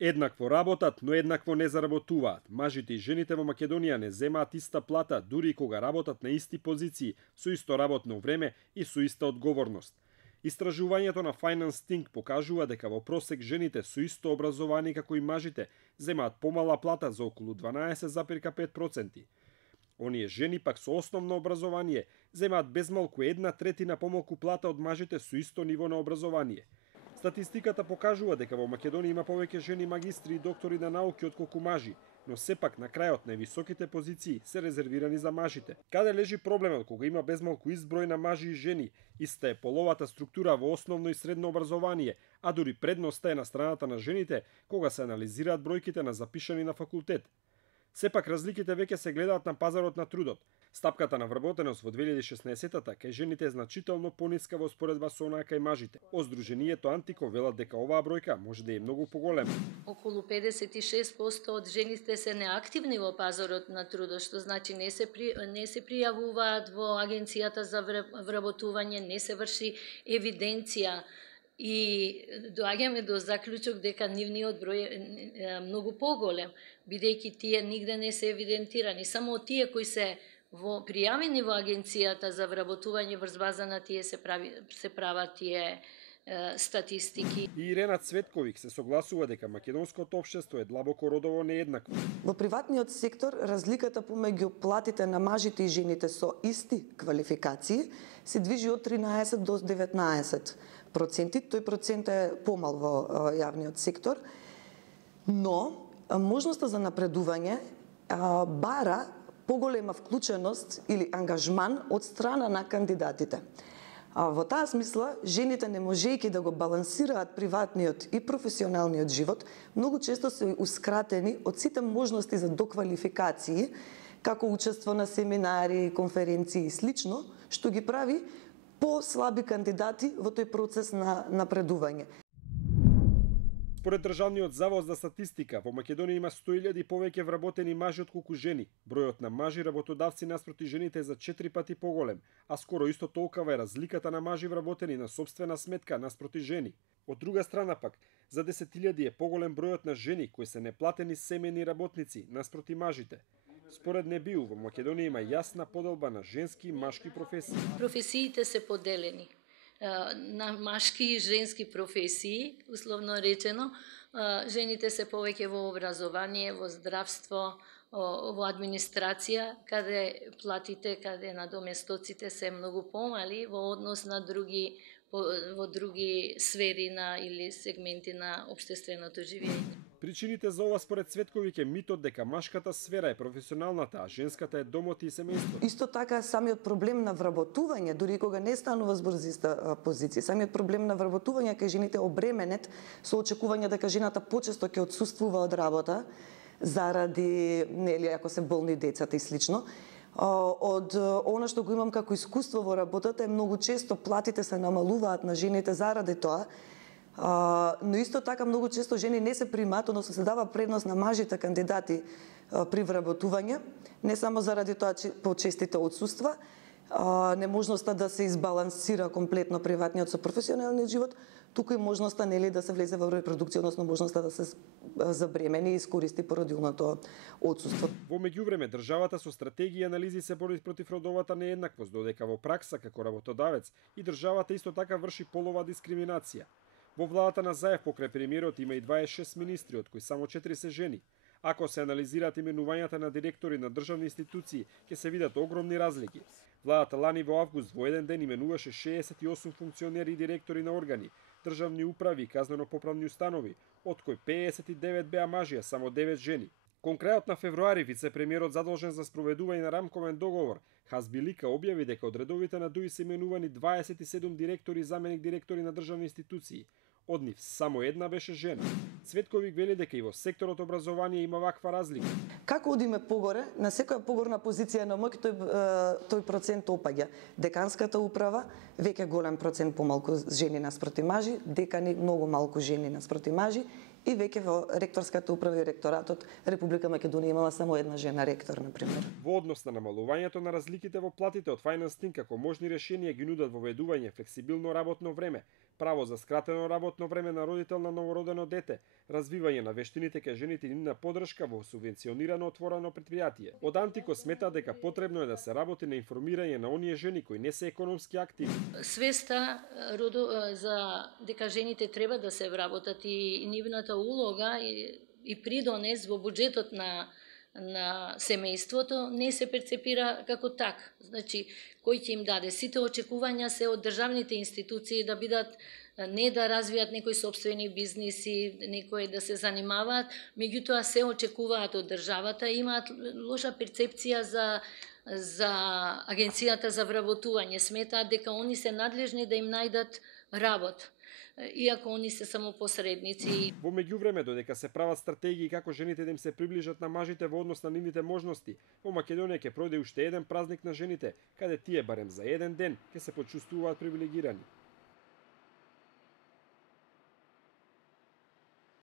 Еднакво работат, но еднакво не заработуваат. Мажите и жените во Македонија не земаат иста плата, дури и кога работат на исти позиции, со исто работно време и со иста одговорност. Истражувањето на Finance Think покажува дека во просек жените со исто образование како и мажите земаат помала плата за околу 12,5%. Оние жени пак со основно образование земаат безмалку 1/3 помалку плата од мажите со исто ниво на образование. Статистиката покажува дека во Македонија има повеќе жени магистри и доктори на науки отколку мажи, но сепак на крајот највисоките позиции се резервирани за мажите. Каде лежи проблемот кога има безмалку изброј на мажи и жени? Иста е половата структура во основно и средно образование, а дури предноста е на страната на жените кога се анализираат бројките на запишани на факултет. Сепак разликите веќе се гледаат на пазарот на трудот. Стапката на вработеност во 2016-та кај жените е значително пониска во споредба со онаа кај мажите. Од Антико велат дека оваа бројка може да е многу поголема. Околу 56% од жените се неактивни во пазарот на трудот, што значи не се пријавуваат во агенцијата за вработување, не се врши евиденција. И доаѓаме до заклучок дека нивниот број е многу поголем, бидејќи тие нигде не се евидентирани. Само тие кои се пријавени во агенцијата за вработување врз база на тие се прават тие статистики. И Ирена Цветковик се согласува дека македонското општество е длабоко родово нееднакво. Во приватниот сектор разликата помеѓу платите на мажите и жените со исти квалификации се движи од 13 до 19%. Тој процент е помал во јавниот сектор, но можноста за напредување бара поголема вклученост или ангажман од страна на кандидатите. Во таа смисла, жените не можејќи да го балансираат приватниот и професионалниот живот, многу често сеускратени од сите можности за доквалификации, како учество на семинари, конференции и слично, што ги прави послаби кандидати во тој процес на напредување. Според Државниот завод за статистика, во Македонија има 100.000 повеќе вработени мажи отколку жени. Бројот на мажи работодавци наспроти жените е за 4 пати поголем, а скоро исто толкова е разликата на мажи вработени на собствена сметка наспроти жени. Од друга страна пак, за 10.000 е поголем бројот на жени кои се неплатени семејни работници наспроти мажите. Според НЕБИУ, во Македонија има јасна поделба на женски и машки професии. Професиите се поделени на машки и женски професии, условно речено. Жените се повеќе во образование, во здравство, во администрација, каде платите, каде надоместоците се многу помали во однос на во други сфери или сегменти на општественото живење. Причините за ова според Цветковиќ е митот дека машката сфера е професионалната, а женската е домот и семејството. Исто така самиот проблем на вработување, дури кога не станува збор за иста позиција, самиот проблем на вработување кај жените обременет со очекување дека жената почесто ќе отсуствува од работа заради ако се болни децата и слично. Од она што го имам како искуство во работата е многу често платите се намалуваат на жените заради тоа. Но исто така многу често жени не се примаат, односно се дава предност на мажите кандидати при вработување, не само заради тоа почестите отсуства, неможноста да се избалансира комплетно приватниот со професионалниот живот, туку и можноста да се влезе во репродукција, односно можноста да се забремени и искористи породилното отсуство. Во меѓувреме државата со стратегија и анализи се бори против родовата нееднаквост, додека во пракса како работодавец и државата исто така врши полова дискриминација. Во владата на Заев покрај премиерот има и 26 министри, од кои само 4 се жени. Ако се анализираат именувањата на директори на државни институции, ќе се видат огромни разлики. Владата лани во август во еден ден именуваше 68 функционери и директори на органи, државни управи и казнено-поправни установи, од кои 59 беа мажи, а само 9 жени. Кон крајот на февруари, вице-премиерот задолжен за спроведување на рамковен договор, Хазбилика објави дека од редовите на ДУИ се именувани 27 директори и заменик директори на државни институции. Од нив само една беше жена. Цветковик вели дека и во секторот образование има ваква разлика. Како одиме погоре, на секоја погорна позиција на МОК тој процент опаѓа. Деканската управа веќе голем процент помалку жени наспроти мажи, декани многу малку жени наспроти мажи и веќе во ректорската управа и ректоратот Република Македонија имала само една жена ректор, на пример. Во однос на намалувањето на разликите во платите од Finance Think како можни решенија ги нудат воведување флексибилно работно време, право за скратено работно време на родител на новородено дете, развивање на вештините кај жените и нивна подршка во субвенционирано отворено предпријатие. Од Антико смета дека потребно е да се работи на информирање на оние жени кои не се економски активни. Свеста за дека жените треба да се вработат и нивната улога и придонес во буџетот на семејството не се перцепира како так. Значи, кој ќе им даде? Сите очекувања се од државните институции да бидат, не да развијат некои собствени бизниси, некои да се занимаваат, меѓутоа се очекуваат од државата, имаат лоша перцепција за Агенцијата за вработување. Сметаат дека они се надлежни да им најдат работа, иако они се само посредници. Во меѓувреме, додека се прават стратегии како жените да им се приближат на мажите во однос на нивните можности, во Македонија ќе пројде уште еден празник на жените, каде тие барем за еден ден ќе се почувствуваат привилегирани.